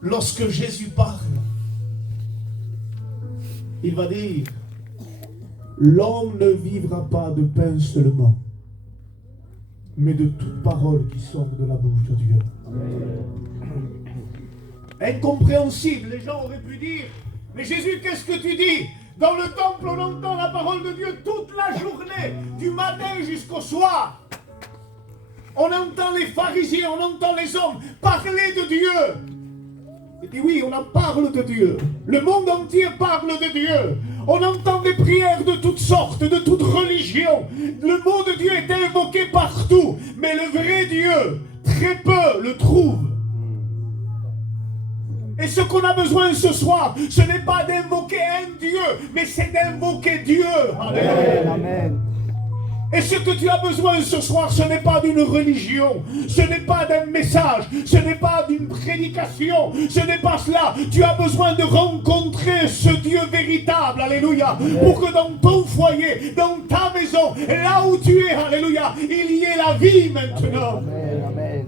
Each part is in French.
lorsque Jésus parle, il va dire, l'homme ne vivra pas de pain seulement, mais de toute parole qui sort de la bouche de Dieu. Incompréhensible, les gens auraient pu dire, mais Jésus, qu'est-ce que tu dis? Dans le temple, on entend la parole de Dieu toute la journée, du matin jusqu'au soir. On entend les pharisiens, on entend les hommes parler de Dieu. Il dit oui, on en parle de Dieu. Le monde entier parle de Dieu. On entend des prières de toutes sortes, de toutes religions. Le mot de Dieu est invoqué partout. Mais le vrai Dieu, très peu le trouve. Et ce qu'on a besoin ce soir, ce n'est pas d'invoquer un Dieu, mais c'est d'invoquer Dieu. Amen. Amen. Et ce que tu as besoin ce soir, ce n'est pas d'une religion, ce n'est pas d'un message, ce n'est pas d'une prédication, ce n'est pas cela. Tu as besoin de rencontrer ce Dieu véritable, alléluia, pour que dans ton foyer, dans ta maison, là où tu es, alléluia, il y ait la vie maintenant. Amen, amen.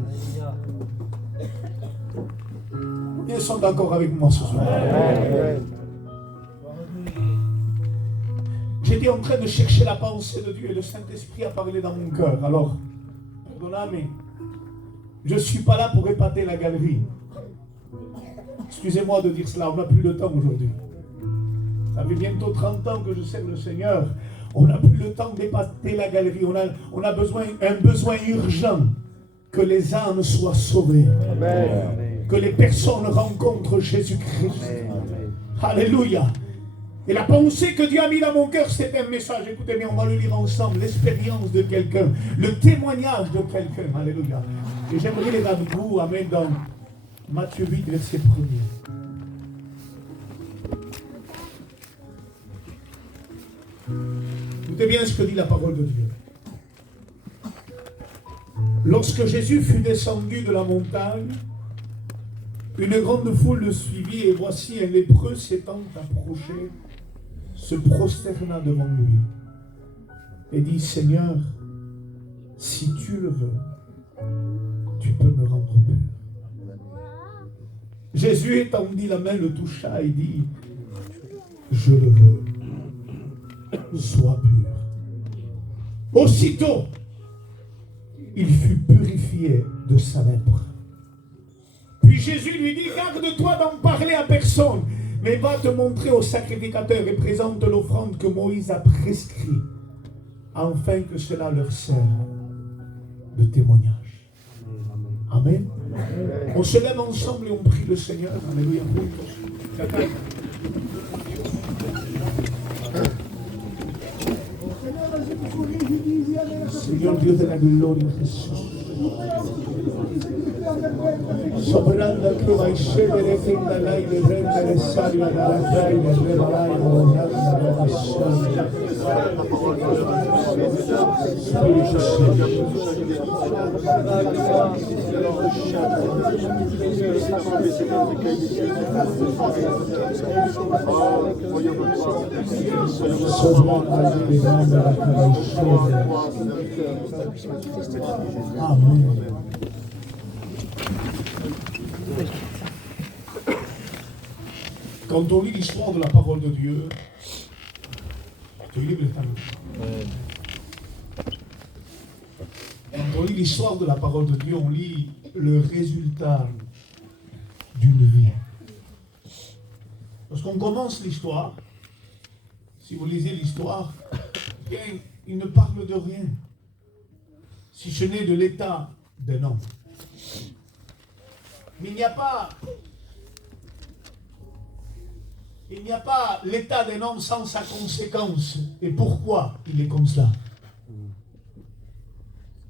Ils sont d'accord avec moi ce soir. Amen. J'étais en train de chercher la pensée de Dieu et le Saint-Esprit a parlé dans mon cœur. Alors, pardonnez, mais je ne suis pas là pour épater la galerie. Excusez-moi de dire cela, on n'a plus le temps aujourd'hui. Ça fait bientôt 30 ans que je sers le Seigneur. On n'a plus le temps d'épater la galerie. On a besoin, un besoin urgent que les âmes soient sauvées. Amen. Que les personnes rencontrent Jésus-Christ. Alléluia. Et la pensée que Dieu a mis dans mon cœur, c'est un message. Écoutez, mais on va le lire ensemble. L'expérience de quelqu'un, le témoignage de quelqu'un. Alléluia. Et j'aimerais lire avec vous, amen, dans Matthieu 8, verset 1er. Écoutez bien ce que dit la parole de Dieu. Lorsque Jésus fut descendu de la montagne, une grande foule le suivit, et voici un lépreux s'étant approché, se prosterna devant lui et dit, Seigneur, si tu le veux, tu peux me rendre pur. Jésus étendit la main, le toucha et dit, je le veux, sois pur. Aussitôt, il fut purifié de sa lèpre. Puis Jésus lui dit, garde-toi d'en parler à personne, mais va te montrer au sacrificateur et présente l'offrande que Moïse a prescrite, afin que cela leur serve de témoignage. Amen. On se lève ensemble et on prie le Seigneur. Alléluia. Seigneur Dieu de la gloire, Jésus. Sopranda che vai scendere fin da lei le prendere salia dalla traina e revelai la relazione. Spirito Sopranda che prendere che vai scendere. Amen. Quand on lit l'histoire de la parole de Dieu, tu lis le temps. Quand on lit l'histoire de la parole de Dieu, on lit le résultat d'une vie. Lorsqu'on commence l'histoire, si vous lisez l'histoire, bien, il ne parle de rien, si ce n'est de l'état d'un homme. Mais il n'y a pas l'état d'un homme sans sa conséquence. Et pourquoi il est comme ça?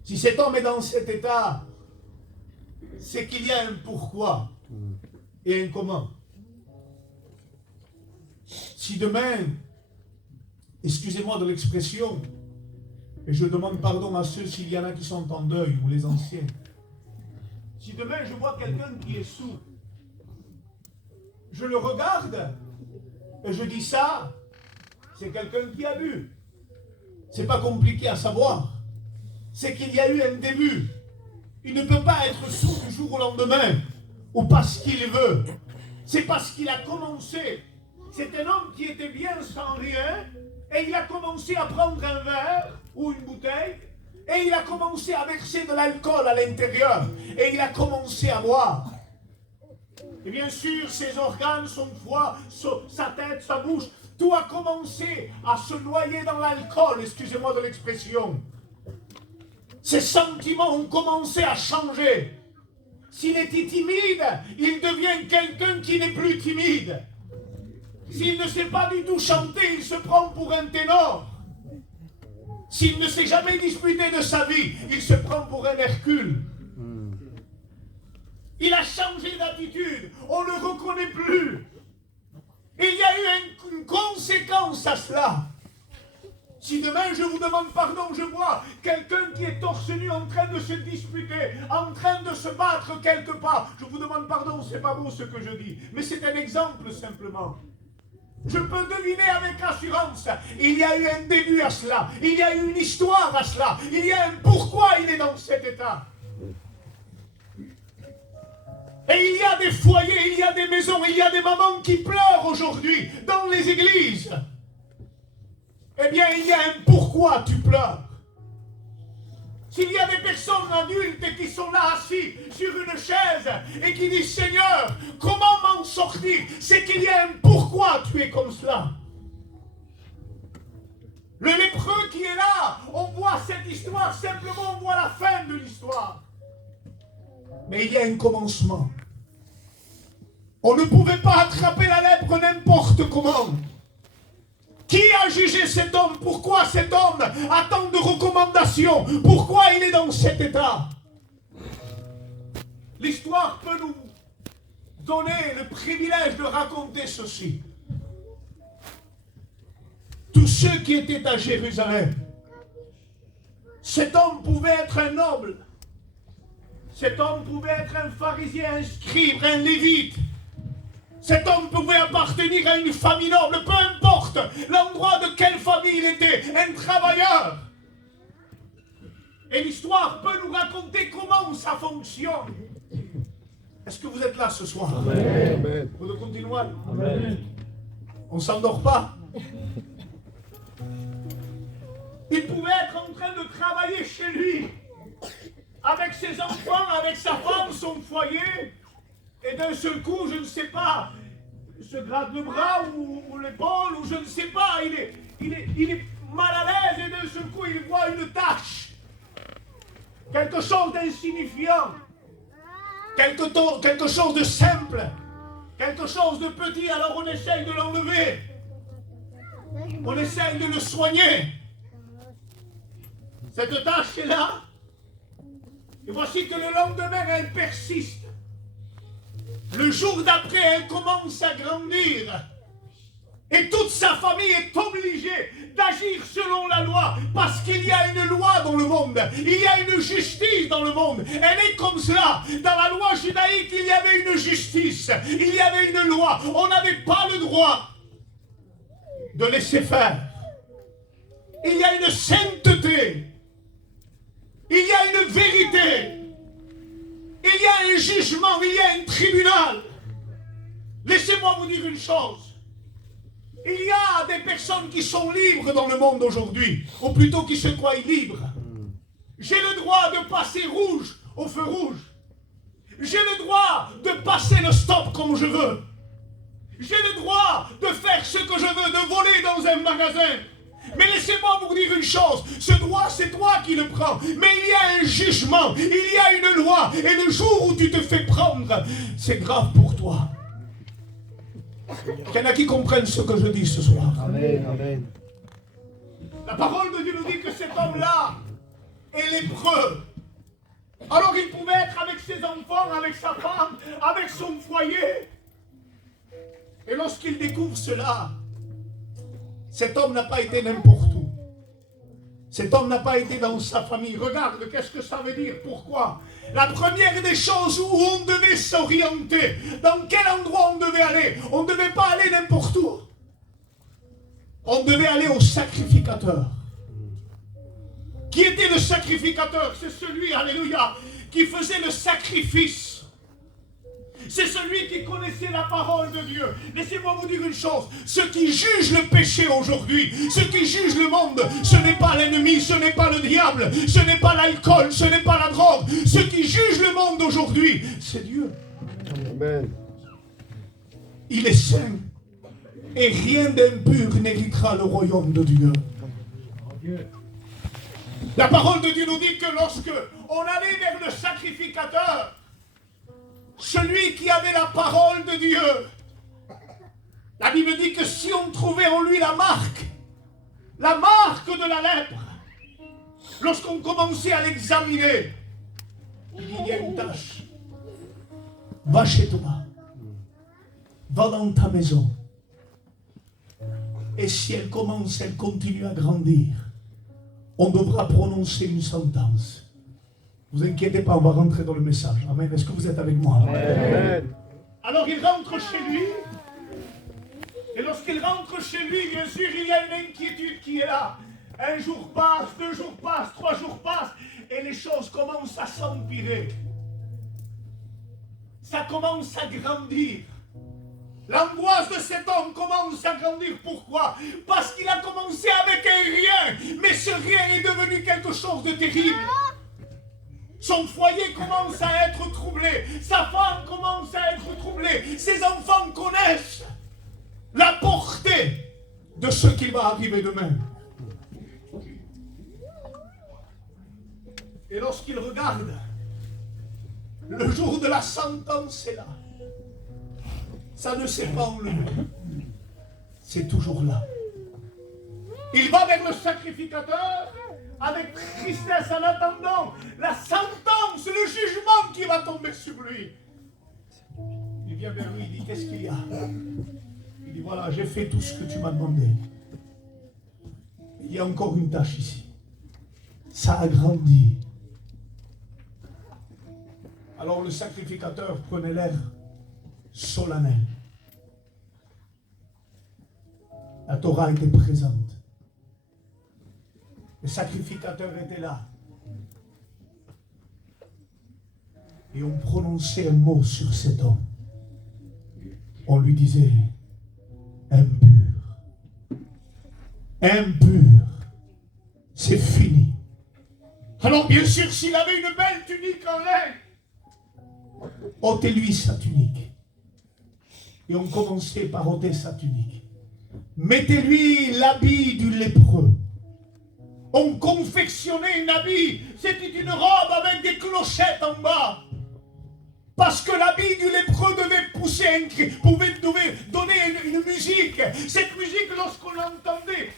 Si cet homme est dans cet état, c'est qu'il y a un pourquoi et un comment. Si demain, excusez-moi de l'expression, et je demande pardon à ceux s'il y en a qui sont en deuil ou les anciens, si demain je vois quelqu'un qui est sourd, je le regarde et je dis ça, c'est quelqu'un qui a bu. C'est pas compliqué à savoir. C'est qu'il y a eu un début. Il ne peut pas être sourd du jour au lendemain. ou parce qu'il veut. C'est parce qu'il a commencé. C'est un homme qui était bien sans rien, et il a commencé à prendre un verre ou une bouteille, et il a commencé à verser de l'alcool à l'intérieur, et il a commencé à boire. Et bien sûr, ses organes, son foie, sa tête, sa bouche, tout a commencé à se noyer dans l'alcool, excusez-moi de l'expression. Ses sentiments ont commencé à changer. S'il était timide, il devient quelqu'un qui n'est plus timide. S'il ne sait pas du tout chanter, il se prend pour un ténor. S'il ne s'est jamais disputé de sa vie, il se prend pour un Hercule. Il a changé d'attitude, on ne le reconnaît plus. Il y a eu une conséquence à cela. Si demain je vous demande pardon, je vois quelqu'un qui est torse nu en train de se disputer, en train de se battre quelque part, je vous demande pardon, c'est pas beau ce que je dis, mais c'est un exemple simplement. Je peux deviner avec assurance, il y a eu un début à cela, il y a eu une histoire à cela, il y a un pourquoi il est dans cet état. Et il y a des foyers, il y a des maisons, il y a des mamans qui pleurent aujourd'hui dans les églises. Eh bien, il y a un pourquoi tu pleures. S'il y a des personnes adultes qui sont là assis sur une chaise et qui disent Seigneur, comment m'en sortir? C'est qu'il y a un pourquoi tu es comme cela. Le lépreux qui est là, on voit cette histoire, simplement on voit la fin de l'histoire. Mais il y a un commencement. On ne pouvait pas attraper la lèpre n'importe comment. Qui a jugé cet homme? Pourquoi cet homme a tant de recommandations? Pourquoi il est dans cet état? L'histoire peut nous donner le privilège de raconter ceci. Tous ceux qui étaient à Jérusalem, cet homme pouvait être un noble, cet homme pouvait être un pharisien, un scribe, un lévite. Cet homme pouvait appartenir à une famille noble, peu importe l'endroit de quelle famille il était, un travailleur. Et l'histoire peut nous raconter comment ça fonctionne. Est-ce que vous êtes là ce soir? Amen. Vous continuez? Amen. On ne s'endort pas. Il pouvait être en train de travailler chez lui, avec ses enfants, avec sa femme, son foyer. Et d'un seul coup, je ne sais pas, il se gratte le bras ou l'épaule, ou je ne sais pas, il est mal à l'aise et d'un seul coup, il voit une tache. Quelque chose d'insignifiant, quelque chose de simple, quelque chose de petit, alors on essaye de l'enlever. On essaye de le soigner. Cette tache est là. Et voici que le lendemain, elle persiste. Le jour d'après, elle commence à grandir. Et toute sa famille est obligée d'agir selon la loi. Parce qu'il y a une loi dans le monde. Il y a une justice dans le monde. Elle est comme cela. Dans la loi judaïque, il y avait une justice. Il y avait une loi. On n'avait pas le droit de laisser faire. Il y a une sainteté. Il y a une vérité. Il y a un jugement, il y a un tribunal. Laissez-moi vous dire une chose. Il y a des personnes qui sont libres dans le monde aujourd'hui, ou plutôt qui se croient libres. J'ai le droit de passer rouge au feu rouge. J'ai le droit de passer le stop comme je veux. J'ai le droit de faire ce que je veux, de voler dans un magasin. Mais laissez-moi vous dire une chose, ce droit c'est toi qui le prends, mais il y a un jugement, il y a une loi, et le jour où tu te fais prendre, c'est grave pour toi. Il y en a qui comprennent ce que je dis ce soir. Amen, amen. La parole de Dieu nous dit que cet homme-là est lépreux. Alors il pouvait être avec ses enfants, avec sa femme, avec son foyer. Et lorsqu'il découvre cela, cet homme n'a pas été n'importe où. Cet homme n'a pas été dans sa famille. Regarde, qu'est-ce que ça veut dire? Pourquoi? La première des choses où on devait s'orienter, dans quel endroit on devait aller? On ne devait pas aller n'importe où. On devait aller au sacrificateur. Qui était le sacrificateur? C'est celui, alléluia, qui faisait le sacrifice. c'est celui qui connaissait la parole de Dieu. Laissez-moi vous dire une chose, ceux qui jugent le péché aujourd'hui, ceux qui jugent le monde, ce n'est pas l'ennemi, ce n'est pas le diable, ce n'est pas l'alcool, ce n'est pas la drogue. Ceux qui jugent le monde aujourd'hui, c'est Dieu. Amen. Il est saint et rien d'impur n'héritera le royaume de Dieu. La parole de Dieu nous dit que lorsque on allait vers le sacrificateur, celui qui avait la parole de Dieu, la Bible dit que si on trouvait en lui la marque de la lèpre, lorsqu'on commençait à l'examiner, il dit, il y a une tâche. Va chez toi, va dans ta maison, et si elle continue à grandir, on devra prononcer une sentence. Ne vous inquiétez pas, on va rentrer dans le message. Amen. Est-ce que vous êtes avec moi? Amen. Alors il rentre chez lui. Et lorsqu'il rentre chez lui, bien sûr, il y a une inquiétude qui est là. Un jour passe, 2 jours passent, 3 jours passent. Et les choses commencent à s'empirer. Ça commence à grandir. L'angoisse de cet homme commence à grandir. Pourquoi? Parce qu'il a commencé avec un rien. Mais ce rien est devenu quelque chose de terrible. Son foyer commence à être troublé. Sa femme commence à être troublée. Ses enfants connaissent la portée de ce qui va arriver demain. Et lorsqu'il regarde, le jour de la sentence est là. Ça ne s'est pas enlevé. C'est toujours là. Il va vers le sacrificateur avec tristesse en attendant la sentence, le jugement qui va tomber sur lui. Il vient vers lui, il dit, qu'est-ce qu'il y a? Il dit, voilà, j'ai fait tout ce que tu m'as demandé. Il y a encore une tâche ici. Ça a grandi. Alors le sacrificateur prenait l'air solennel. La Torah était présente. Le sacrificateur était là. Et on prononçait un mot sur cet homme. On lui disait, impur. Impur. C'est fini. Alors bien sûr, s'il avait une belle tunique en lin, ôtez-lui sa tunique. Et on commençait par ôter sa tunique. Mettez-lui l'habit du lépreux. On confectionnait un habit. C'était une robe avec des clochettes en bas. Parce que l'habit du lépreux devait pousser un cri, devait donner une musique. Cette musique, lorsqu'on l'entendait,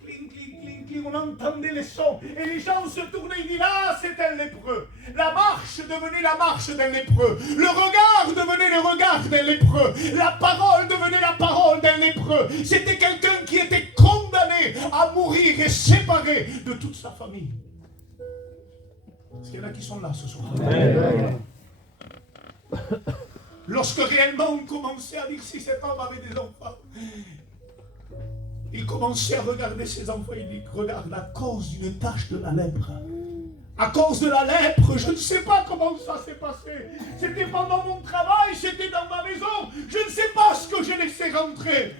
cling, cling, cling, cling, on entendait les sons. Et les gens se tournaient, ils disaient, ah, c'est un lépreux. La marche devenait la marche d'un lépreux. Le regard devenait le regard d'un lépreux. La parole devenait la parole d'un lépreux. C'était quelqu'un qui était condamné à mourir et séparé de toute sa famille. Est-ce qu'il y en a qui sont là ce soir? Amen. Lorsque réellement on commençait à dire si cet homme avait des enfants, il commençait à regarder ses enfants, il dit, regarde, à cause d'une tache de la lèpre, à cause de la lèpre, je ne sais pas comment ça s'est passé, c'était pendant mon travail, c'était dans ma maison, je ne sais pas ce que j'ai laissé rentrer,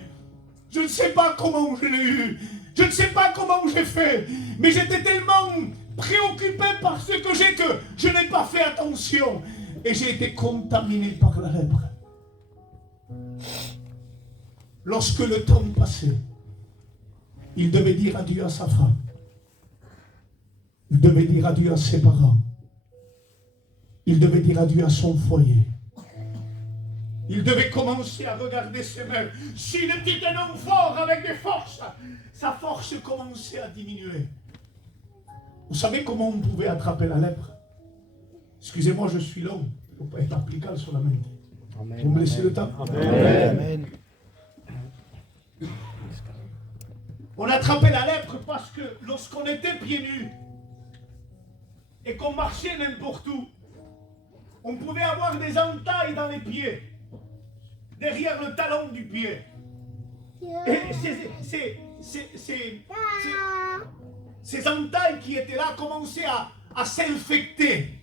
je ne sais pas comment je l'ai eu, je ne sais pas comment j'ai fait, mais j'étais tellement préoccupé par ce que j'ai que je n'ai pas fait attention. Et j'ai été contaminé par la lèpre. Lorsque le temps passait, il devait dire adieu à sa femme. Il devait dire adieu à ses parents. Il devait dire adieu à son foyer. Il devait commencer à regarder ses mains. S'il était un homme fort avec des forces, sa force commençait à diminuer. Vous savez comment on pouvait attraper la lèpre? Excusez-moi, je suis long. Il ne faut pas être applicable sur la main. Amen. Vous me laissez le temps? Amen. Amen. On attrapait la lèpre parce que lorsqu'on était pieds nus et qu'on marchait n'importe où, on pouvait avoir des entailles dans les pieds, derrière le talon du pied. Et ces entailles qui étaient là commençaient à s'infecter.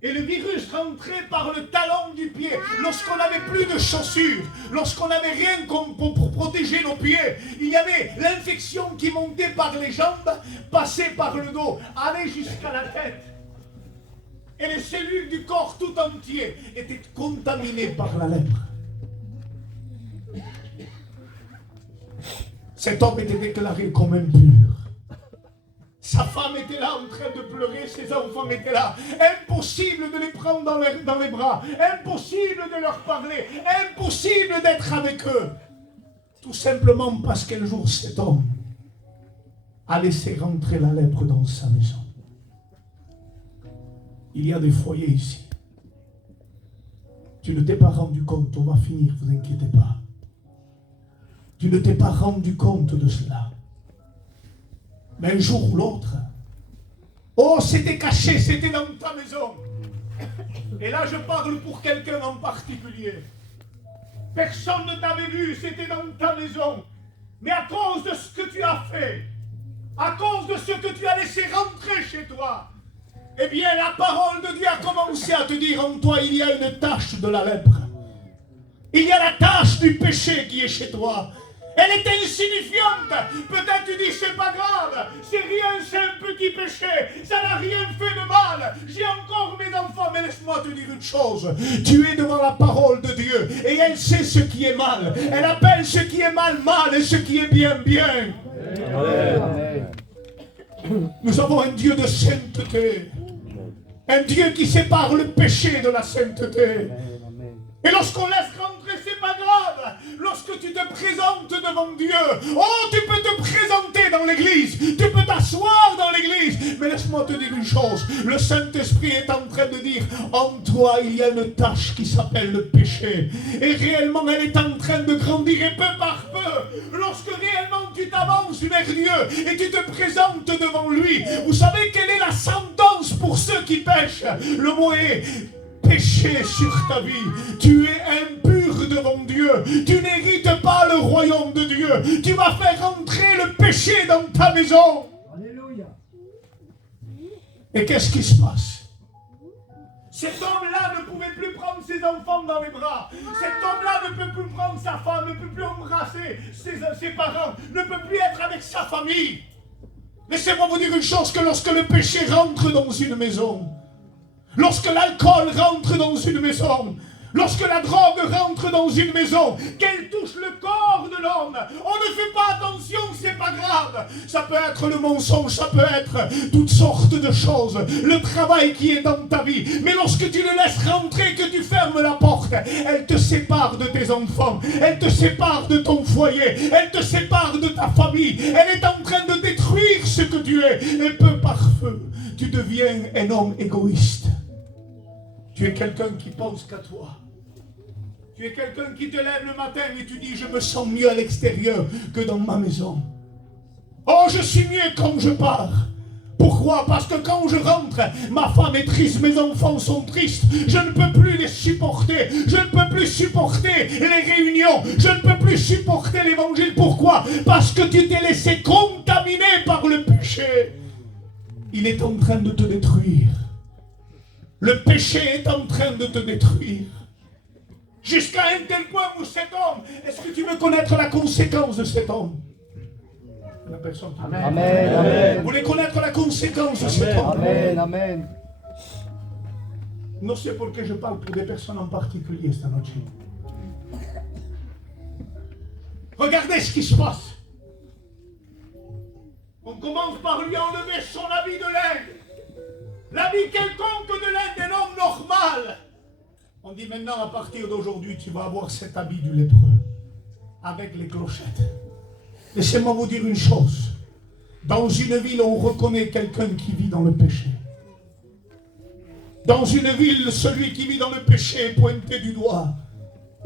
Et le virus rentrait par le talon du pied. Lorsqu'on n'avait plus de chaussures, lorsqu'on n'avait rien pour protéger nos pieds, il y avait l'infection qui montait par les jambes, passait par le dos, allait jusqu'à la tête. Et les cellules du corps tout entier étaient contaminées par la lèpre. Cet homme était déclaré comme impur. Sa femme était là en train de pleurer, ses enfants étaient là. Impossible de les prendre dans les bras, impossible de leur parler, impossible d'être avec eux. Tout simplement parce qu'un jour cet homme a laissé rentrer la lèpre dans sa maison. Il y a des foyers ici. Tu ne t'es pas rendu compte, on va finir, ne vous inquiétez pas. Tu ne t'es pas rendu compte de cela. Mais un jour ou l'autre, oh, c'était caché, c'était dans ta maison. Et là, je parle pour quelqu'un en particulier. Personne ne t'avait vu, c'était dans ta maison. Mais à cause de ce que tu as fait, à cause de ce que tu as laissé rentrer chez toi, eh bien, la parole de Dieu a commencé à te dire, en toi, il y a une tache de la lèpre. Il y a la tache du péché qui est chez toi. Elle est insignifiante. Peut-être tu dis, c'est pas grave. C'est rien, c'est un petit péché. Ça n'a rien fait de mal. J'ai encore mes enfants. Mais laisse-moi te dire une chose. Tu es devant la parole de Dieu. Et elle sait ce qui est mal. Elle appelle ce qui est mal, mal. Et ce qui est bien, bien. Amen. Nous avons un Dieu de sainteté. Un Dieu qui sépare le péché de la sainteté. Et lorsqu'on laisse rentrer, c'est pas grave. Lorsque tu te présentes devant Dieu, oh, tu peux te présenter dans l'église, tu peux t'asseoir dans l'église. Mais laisse-moi te dire une chose, le Saint-Esprit est en train de dire, en toi il y a une tâche qui s'appelle le péché. Et réellement elle est en train de grandir, et peu par peu, lorsque réellement tu t'avances vers Dieu et tu te présentes devant lui, vous savez quelle est la sentence pour ceux qui pêchent? Le mot est péché sur ta vie. Tu es impur devant Dieu. Tu n'hérites pas le royaume de Dieu. Tu vas faire entrer le péché dans ta maison. Alléluia. Et qu'est-ce qui se passe? Cet homme-là ne pouvait plus prendre ses enfants dans les bras. Cet homme-là ne peut plus prendre sa femme, ne peut plus embrasser ses parents, ne peut plus être avec sa famille. Laissez-moi vous dire une chose, que lorsque le péché rentre dans une maison, lorsque l'alcool rentre dans une maison, lorsque la drogue rentre dans une maison, qu'elle touche le corps de l'homme, on ne fait pas attention, c'est pas grave. Ça peut être le mensonge, ça peut être toutes sortes de choses, le travail qui est dans ta vie. Mais lorsque tu le laisses rentrer, que tu fermes la porte, elle te sépare de tes enfants, elle te sépare de ton foyer, elle te sépare de ta famille. Elle est en train de détruire ce que tu es. Et peu par peu, tu deviens un homme égoïste. Tu es quelqu'un qui pense qu'à toi. Tu es quelqu'un qui te lève le matin et tu dis, je me sens mieux à l'extérieur que dans ma maison. Oh, je suis mieux quand je pars. Pourquoi? Parce que quand je rentre, ma femme est triste, mes enfants sont tristes. Je ne peux plus les supporter. Je ne peux plus supporter les réunions. Je ne peux plus supporter l'évangile. Pourquoi? Parce que tu t'es laissé contaminer par le péché. Il est en train de te détruire. Le péché est en train de te détruire. Jusqu'à un tel point où cet homme, est-ce que tu veux connaître la conséquence de cet homme? La personne. Amen. Amen. Amen. Vous voulez connaître la conséquence de cet homme? Amen. Amen. Non, c'est pour que je parle pour des personnes en particulier esta noche. Regardez ce qui se passe. On commence par lui enlever son habit de laine. L'habit quelconque de laine d'un homme normal. On dit maintenant, à partir d'aujourd'hui, tu vas avoir cet habit du lépreux, avec les clochettes. Laissez-moi vous dire une chose. Dans une ville, on reconnaît quelqu'un qui vit dans le péché. Dans une ville, celui qui vit dans le péché est pointé du doigt.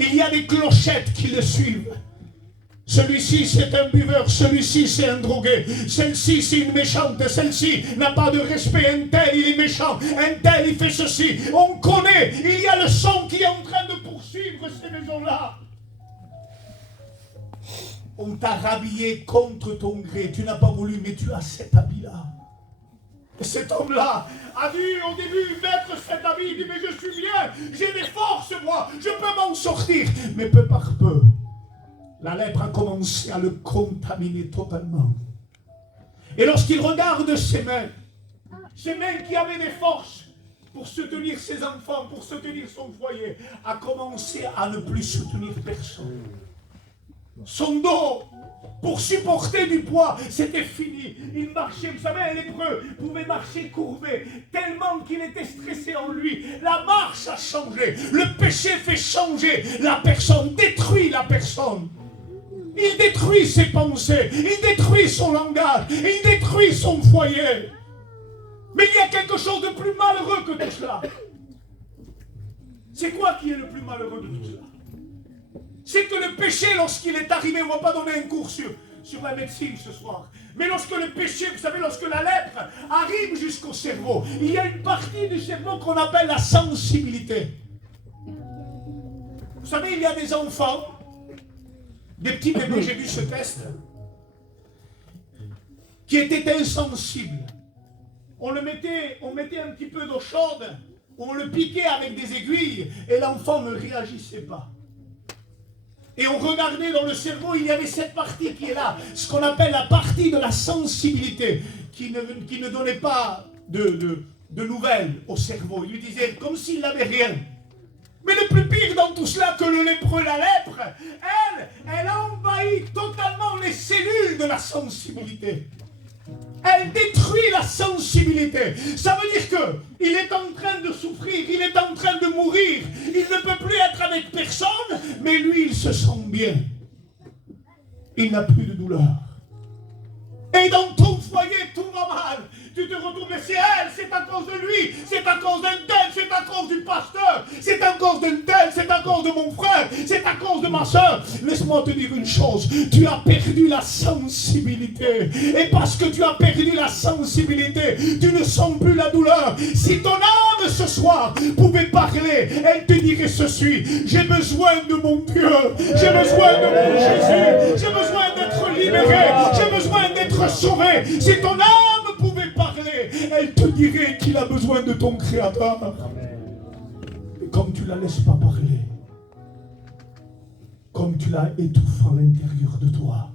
Il y a des clochettes qui le suivent. Celui-ci c'est un buveur, celui-ci c'est un drogué, celle-ci c'est une méchante, celle-ci n'a pas de respect, un tel il est méchant, un tel il fait ceci. On connaît, il y a le sang qui est en train de poursuivre ces maisons-là. On t'a rhabillé contre ton gré, tu n'as pas voulu, mais tu as cet habit-là. Et cet homme-là a dit au début, maître, cet ami, il dit, mais je suis bien, j'ai des forces, moi, je peux m'en sortir. Mais peu par peu, la lèpre a commencé à le contaminer totalement. Et lorsqu'il regarde ses mains qui avaient des forces pour soutenir ses enfants, pour soutenir son foyer, a commencé à ne plus soutenir personne. Son dos, pour supporter du poids, c'était fini. Il marchait, vous savez, un lépreux pouvait marcher courbé, tellement qu'il était stressé en lui. La marche a changé. Le péché fait changer la personne, détruit la personne. Il détruit ses pensées, il détruit son langage, il détruit son foyer. Mais il y a quelque chose de plus malheureux que tout cela. C'est quoi qui est le plus malheureux de tout cela? C'est que le péché, lorsqu'il est arrivé, on ne va pas donner un cours sur la médecine ce soir, mais lorsque le péché, vous savez, lorsque la lèpre arrive jusqu'au cerveau, il y a une partie du cerveau qu'on appelle la sensibilité. Vous savez, il y a des enfants, des petits bébés, j'ai vu ce test, qui étaient insensibles. On mettait un petit peu d'eau chaude, on le piquait avec des aiguilles, et l'enfant ne réagissait pas. Et on regardait dans le cerveau, il y avait cette partie qui est là, ce qu'on appelle la partie de la sensibilité, qui ne donnait pas de nouvelles au cerveau. Il lui disait comme s'il n'avait rien. Mais le plus pire dans tout cela, que le lépreux, la lèpre, elle envahit totalement les cellules de la sensibilité. Elle détruit la sensibilité. Ça veut dire qu'il est en train de souffrir, il est en train de mourir. Il ne peut plus être avec personne, mais lui, il se sent bien. Il n'a plus de douleur. Et dans ton foyer, tout va mal. Tu te retrouves, mais c'est elle, c'est à cause de lui, c'est à cause d'un tel, c'est à cause du pasteur, c'est à cause d'un tel, c'est à cause de mon frère, c'est à cause de ma soeur. Laisse-moi te dire une chose, tu as perdu la sensibilité. Et parce que tu as perdu la sensibilité, tu ne sens plus la douleur. Si ton âme ce soir pouvait parler, elle te dirait ceci: j'ai besoin de mon Dieu, j'ai besoin de mon Jésus, j'ai besoin d'être libéré, j'ai besoin d'être sauvé. Si ton âme pouvait parler, elle te dirait qu'il a besoin de ton Créateur. Et comme tu la laisses pas parler, comme tu la étouffes à l'intérieur de toi,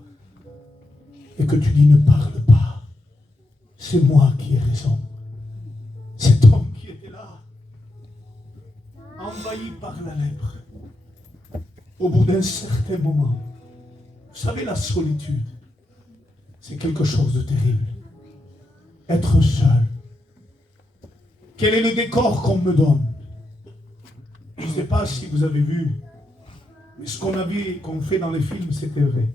et que tu dis ne parle pas, c'est moi qui ai raison. Cet homme qui était là, envahi par la lèpre, au bout d'un certain moment, vous savez, la solitude, c'est quelque chose de terrible. Être seul. Quel est le décor qu'on me donne? Je ne sais pas si vous avez vu, mais ce qu'on fait dans les films, c'était vrai.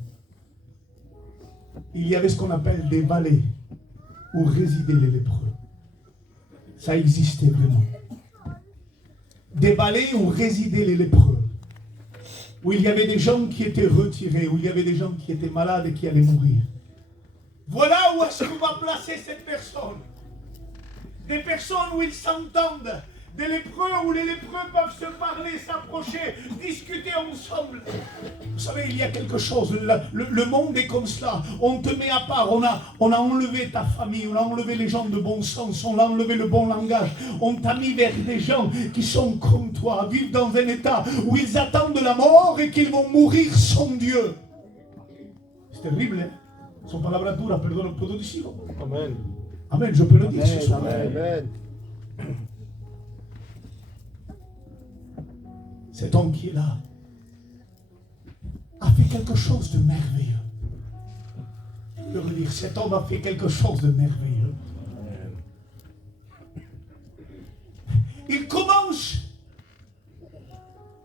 Il y avait ce qu'on appelle des vallées où résidaient les lépreux. Ça existait vraiment. Des vallées où résidaient les lépreux. Où il y avait des gens qui étaient retirés, où il y avait des gens qui étaient malades et qui allaient mourir. Voilà où est-ce qu'on va placer cette personne. Des personnes où ils s'entendent. Des lépreux où les lépreux peuvent se parler, s'approcher, discuter ensemble. Vous savez, il y a quelque chose. Le monde est comme cela. On te met à part. On a enlevé ta famille. On a enlevé les gens de bon sens. On a enlevé le bon langage. On t'a mis vers des gens qui sont comme toi. Vivent dans un état où ils attendent la mort et qu'ils vont mourir sans Dieu. C'est terrible, hein? Son palabra dura, perdón, ¿puedo decirlo? Amen. Amen, je peux le dire ce soir. Amen. Cet homme qui est là a fait quelque chose de merveilleux. Je veux dire, cet homme a fait quelque chose de merveilleux. Il commence.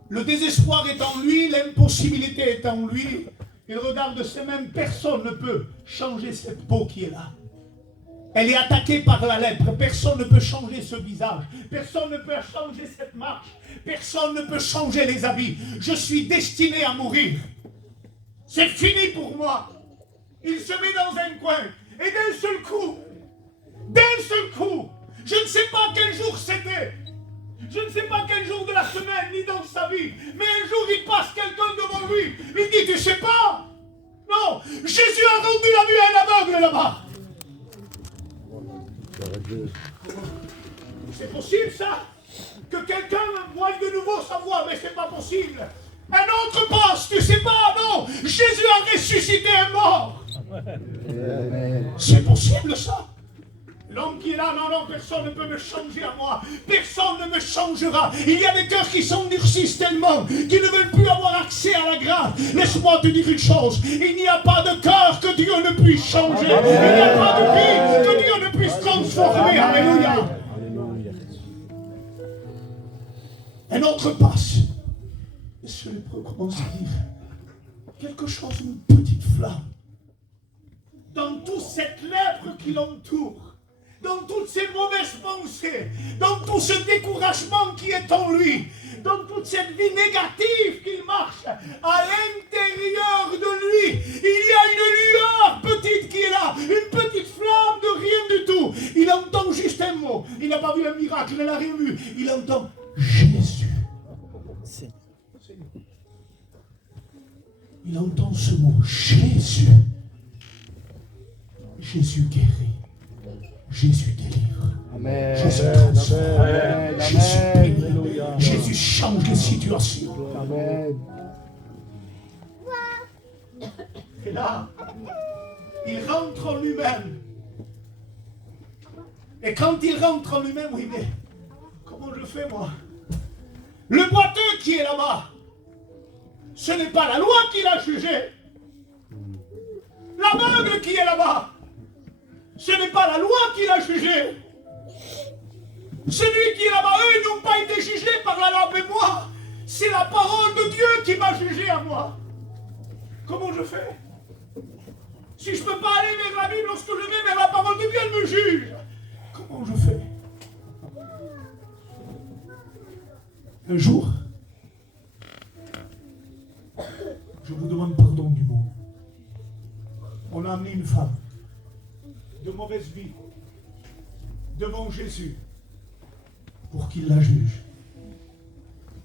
Le désespoir est en lui, l'impossibilité est en lui. Il regarde ses mains, personne ne peut changer cette peau qui est là. Elle est attaquée par la lèpre, personne ne peut changer ce visage, personne ne peut changer cette marche, personne ne peut changer les habits. Je suis destiné à mourir. C'est fini pour moi. Il se met dans un coin et d'un seul coup, je ne sais pas quel jour c'était, je ne sais pas quel jour de la semaine ni dans sa vie, mais un jour il passe quelqu'un devant lui, il dit tu sais pas? Non, Jésus a rendu la vue à un aveugle là-bas. C'est possible ça? Que quelqu'un voie de nouveau sa voix, mais c'est pas possible. Un autre pense, tu sais pas, non, Jésus a ressuscité un mort. C'est possible ça? L'homme qui est là, non, personne ne peut me changer à moi. Personne ne me changera. Il y a des cœurs qui s'endurcissent tellement, qui ne veulent plus avoir accès à la grâce. Laisse-moi te dire une chose. Il n'y a pas de cœur que Dieu ne puisse changer. Il n'y a pas de vie que Dieu ne puisse transformer. Alléluia. Un autre passe. Et ce lépreux commence à dire quelque chose, une petite flamme. Dans toute cette lèpre qui l'entoure, dans toutes ces mauvaises pensées, dans tout ce découragement qui est en lui, dans toute cette vie négative qu'il marche, à l'intérieur de lui, il y a une lueur petite qui est là, une petite flamme de rien du tout. Il entend juste un mot. Il n'a pas vu un miracle, il n'a rien vu. Il entend Jésus. Il entend ce mot, Jésus. Jésus guérit. Jésus délivre. Amen. Jésus transforme. Amen. Jésus Amen. bénit. Alléluia. Jésus change les situations. Amen. Et là, il rentre en lui-même. Et quand il rentre en lui-même, oui, mais comment je fais moi? Le boiteux qui est là-bas, ce n'est pas la loi qui l'a jugé. L'aveugle qui est là-bas, ce n'est pas la loi qui l'a jugé. Celui qui est là-bas, eux, ils n'ont pas été jugés par la loi, mais moi, c'est la parole de Dieu qui m'a jugé à moi. Comment je fais? Si je ne peux pas aller vers la Bible, lorsque je vais vers la parole de Dieu, elle me juge. Comment je fais? Un jour, je vous demande pardon du mot. On a amené une femme de mauvaise vie devant Jésus pour qu'il la juge.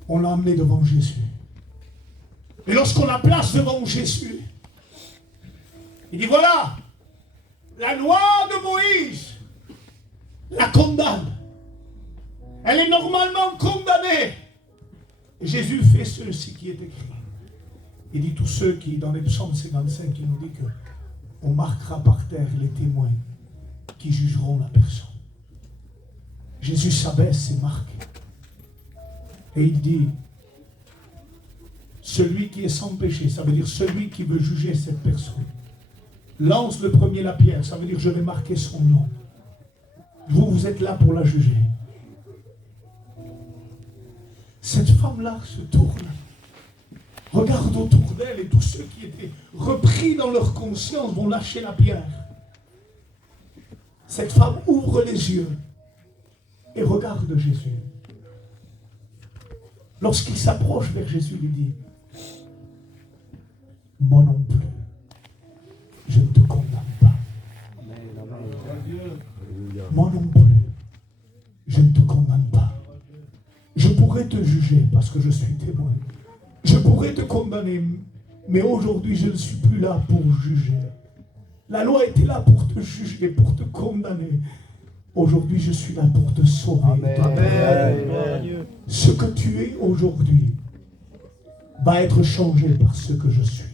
On l'a amenée devant Jésus. Et lorsqu'on la place devant Jésus, il dit voilà, la loi de Moïse la condamne. Elle est normalement condamnée. Et Jésus fait ceci qui est écrit. Il dit tous ceux qui, dans les psaumes 55, il nous dit que on marquera par terre les témoins qui jugeront la personne. Jésus s'abaisse et marque. Et il dit, celui qui est sans péché, ça veut dire celui qui veut juger cette personne, lance le premier la pierre, ça veut dire je vais marquer son nom. Vous êtes là pour la juger. Cette femme-là se tourne, regarde autour d'elle et tous ceux qui étaient repris dans leur conscience vont lâcher la pierre. Cette femme ouvre les yeux et regarde Jésus. Lorsqu'il s'approche vers Jésus, il lui dit, moi non plus, je ne te condamne pas. Moi non plus, je ne te condamne pas. Je pourrais te juger parce que je suis témoin. Je pourrais te condamner, mais aujourd'hui je ne suis plus là pour juger. La loi était là pour te juger, pour te condamner. Aujourd'hui je suis là pour te sauver. Amen. Amen. Ce que tu es aujourd'hui va être changé par ce que je suis.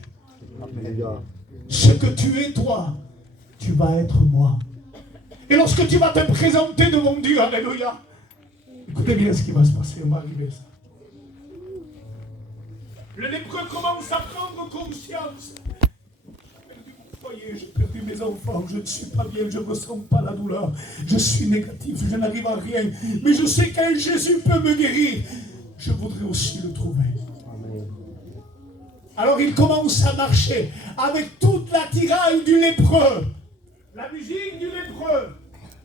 Amen. Ce que tu es toi, tu vas être moi. Et lorsque tu vas te présenter devant Dieu, alléluia, écoutez bien ce qui va se passer, on va arriver à ça. Le lépreux commence à prendre conscience. J'ai perdu mon foyer, j'ai perdu mes enfants, je ne suis pas bien, je ne ressens pas la douleur, je suis négatif, je n'arrive à rien, mais je sais qu'un Jésus peut me guérir. Je voudrais aussi le trouver. Alors il commence à marcher avec toute l'attirail du lépreux, la musique du lépreux,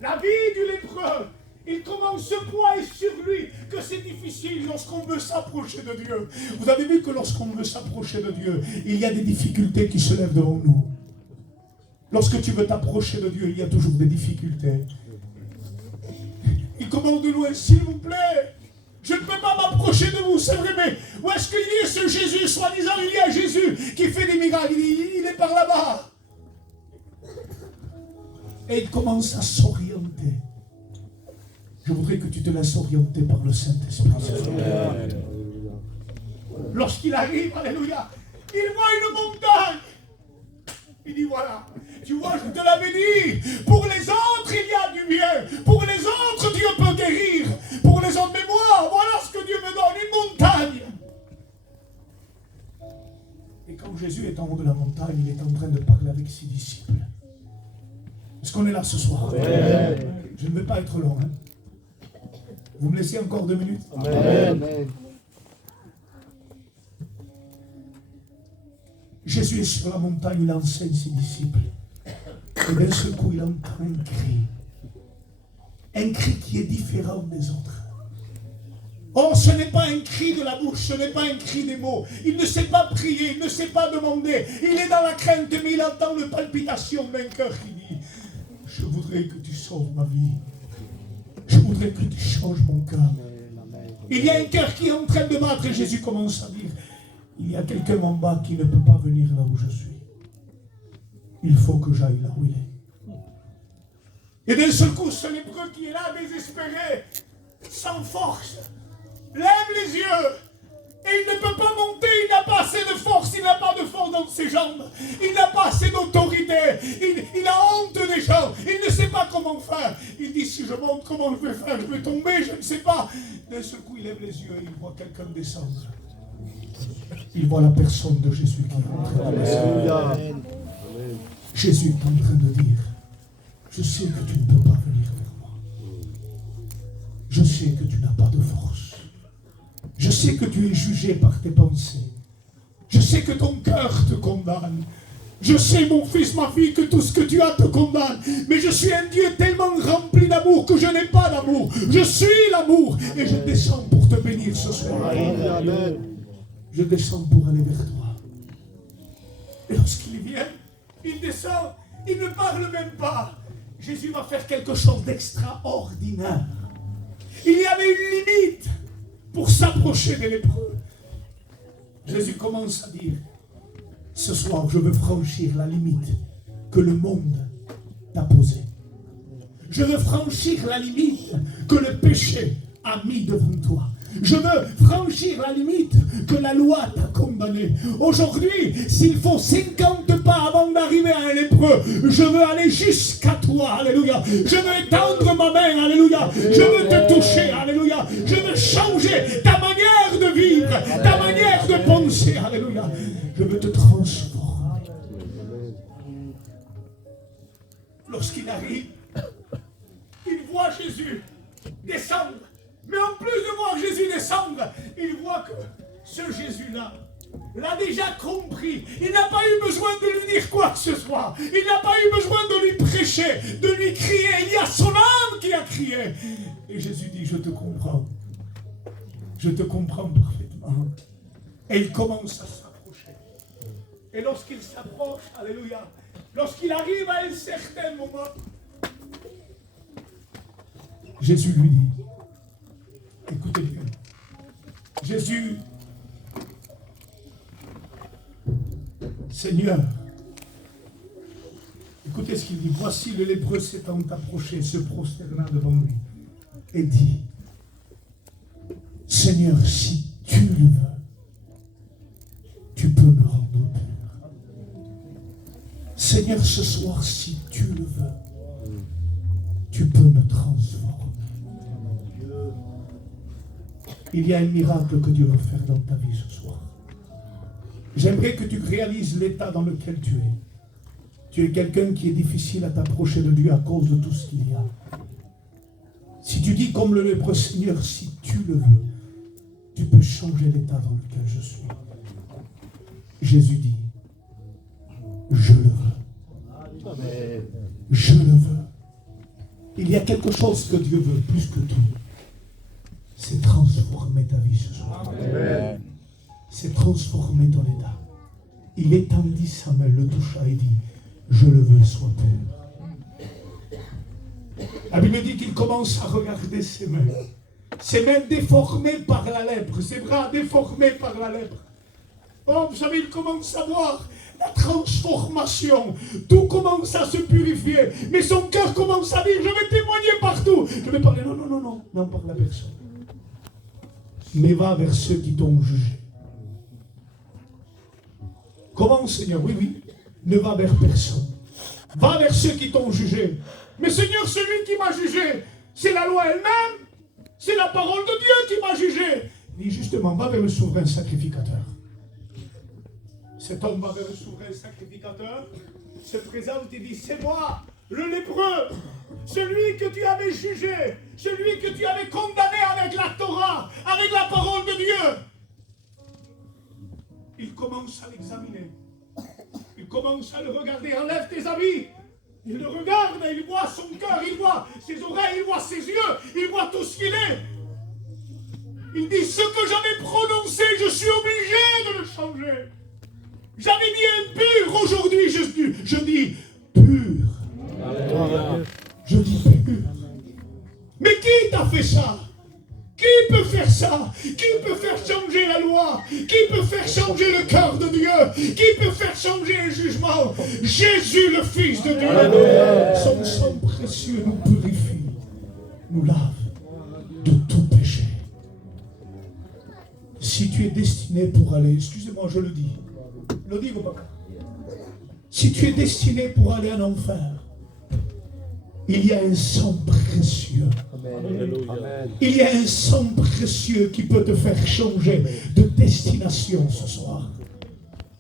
la vie du lépreux. Il commence ce poids est sur lui que c'est difficile lorsqu'on veut s'approcher de Dieu. Vous avez vu que lorsqu'on veut s'approcher de Dieu, il y a des difficultés qui se lèvent devant nous. Lorsque tu veux t'approcher de Dieu, il y a toujours des difficultés. Il commande de loin, s'il vous plaît, je ne peux pas m'approcher de vous, c'est vrai, mais où est-ce qu'il y a ce Jésus, soi-disant il y a Jésus qui fait des miracles, il est par là-bas. Et il commence à s'orienter. Je voudrais que tu te laisses orienter par le Saint-Esprit. Lorsqu'il arrive, alléluia, il voit une montagne. Il dit voilà, tu vois, je te l'avais dit, pour les autres il y a du bien, pour les autres Dieu peut guérir, pour les autres, mais moi, voilà ce que Dieu me donne, une montagne. Et quand Jésus est en haut de la montagne, il est en train de parler avec ses disciples. Est-ce qu'on est là ce soir? Amen. Je ne vais pas être long. Hein? Vous me laissez encore 2 minutes? Amen. Jésus est sur la montagne, il enseigne ses disciples. Et d'un seul coup, il entend un cri. Un cri qui est différent des autres. Oh, ce n'est pas un cri de la bouche, ce n'est pas un cri des mots. Il ne sait pas prier, il ne sait pas demander. Il est dans la crainte, mais il entend une palpitation d'un cœur qui dit « Je voudrais que tu sauves ma vie. Je voudrais que tu changes mon cœur. » Il y a un cœur qui est en train de battre et Jésus commence à dire « Il y a quelqu'un en bas qui ne peut pas venir là où je suis. Il faut que j'aille là où il est. » Et d'un seul coup, ce lépreux qui est là, désespéré, sans force, lève les yeux et il ne peut pas monter, il n'a pas assez de force, il n'a pas de force dans ses jambes, il n'a pas assez d'autorité, il a honte des gens, il ne sait pas comment faire. Il dit si je monte, comment je vais faire? Je vais tomber, je ne sais pas. D'un seul coup, il lève les yeux et il voit quelqu'un descendre. Il voit la personne de Jésus qui est en train de descendre. Jésus est en train de dire je sais que tu ne peux pas venir vers moi. Je sais que tu n'as pas de force. Je sais que tu es jugé par tes pensées. Je sais que ton cœur te condamne. Je sais, mon fils, ma fille, que tout ce que tu as te condamne. Mais je suis un Dieu tellement rempli d'amour que je n'ai pas d'amour. Je suis l'amour. Et je descends pour te bénir ce soir. Amen. Je descends pour aller vers toi. Et lorsqu'il vient, il descend, il ne parle même pas. Jésus va faire quelque chose d'extraordinaire. Il y avait une limite pour s'approcher des lépreux. Jésus commence à dire, ce soir je veux franchir la limite que le monde t'a posée. Je veux franchir la limite que le péché a mis devant toi. Je veux franchir la limite que la loi t'a condamné. Aujourd'hui, s'il faut 50 pas avant d'arriver à un lépreux, je veux aller jusqu'à toi, alléluia. Je veux étendre ma main, alléluia. Je veux te toucher, alléluia. Je veux changer ta manière de vivre, ta manière de penser, alléluia. Je veux te transformer. Lorsqu'il arrive, il voit Jésus descendre. Mais en plus de voir Jésus descendre, il voit que ce Jésus-là l'a déjà compris. Il n'a pas eu besoin de lui dire quoi que ce soit. Il n'a pas eu besoin de lui prêcher, de lui crier. Il y a son âme qui a crié. Et Jésus dit, je te comprends. Je te comprends parfaitement. Et il commence à s'approcher. Et lorsqu'il s'approche, alléluia, lorsqu'il arrive à un certain moment, Jésus lui dit, écoutez bien. Jésus, Seigneur, écoutez ce qu'il dit. Voici le lépreux s'étant approché, se prosterna devant lui et dit, Seigneur, si tu le veux, tu peux me rendre pur. Seigneur, ce soir, si tu le veux, tu peux me transformer. Il y a un miracle que Dieu veut faire dans ta vie ce soir. J'aimerais que tu réalises l'état dans lequel tu es. Tu es quelqu'un qui est difficile à t'approcher de Dieu à cause de tout ce qu'il y a. Si tu dis comme le lépreux, Seigneur, si tu le veux, tu peux changer l'état dans lequel je suis. Jésus dit, je le veux. Je le veux. Il y a quelque chose que Dieu veut plus que tout. C'est transformer ta vie ce soir. Amen. C'est transformer ton état. Il étendit sa main, le toucha et dit, je le veux, sois pur. La Bible dit qu'il commence à regarder ses mains déformées par la lèpre, ses bras déformés par la lèpre. Oh, vous savez, il commence à voir La transformation. Tout commence à se purifier. Mais son cœur commence à dire, je vais témoigner partout. Je vais parler, non, n'en parle à personne. Mais va vers ceux qui t'ont jugé. Comment, Seigneur? Oui. Ne va vers personne. Va vers ceux qui t'ont jugé. Mais Seigneur, celui qui m'a jugé, c'est la loi elle-même. C'est la parole de Dieu qui m'a jugé. Il dit justement, va vers le souverain sacrificateur. Cet homme va vers le souverain sacrificateur, se présente et dit, c'est moi, le lépreux, celui que tu avais jugé, celui que tu avais condamné avec la Torah, avec la parole de Dieu. Il commence à l'examiner. Il commence à le regarder. Enlève tes habits. Il le regarde, il voit son cœur, il voit ses oreilles, il voit ses yeux, il voit tout ce qu'il est. Il dit, ce que j'avais prononcé, je suis obligé de le changer. J'avais dit impur, aujourd'hui je dis pur. Je dis pur. Mais qui t'a fait ça? Qui peut faire ça? Qui peut faire changer la loi? Qui peut faire changer le cœur de Dieu? Qui peut faire changer le jugement? Jésus, le Fils de Dieu. Son sang précieux nous purifie, nous lave de tout péché. Si tu es destiné pour aller, excusez-moi, je le dis ou pas? Si tu es destiné pour aller en enfer, il y a un sang précieux. Amen. Il y a un sang précieux qui peut te faire changer de destination ce soir.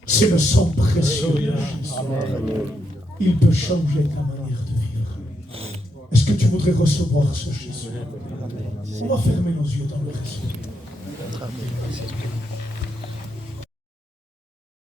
C'est le sang précieux de Jésus. Il peut changer ta manière de vivre. Est-ce que tu voudrais recevoir ce Jésus? On va fermer nos yeux dans le Christ.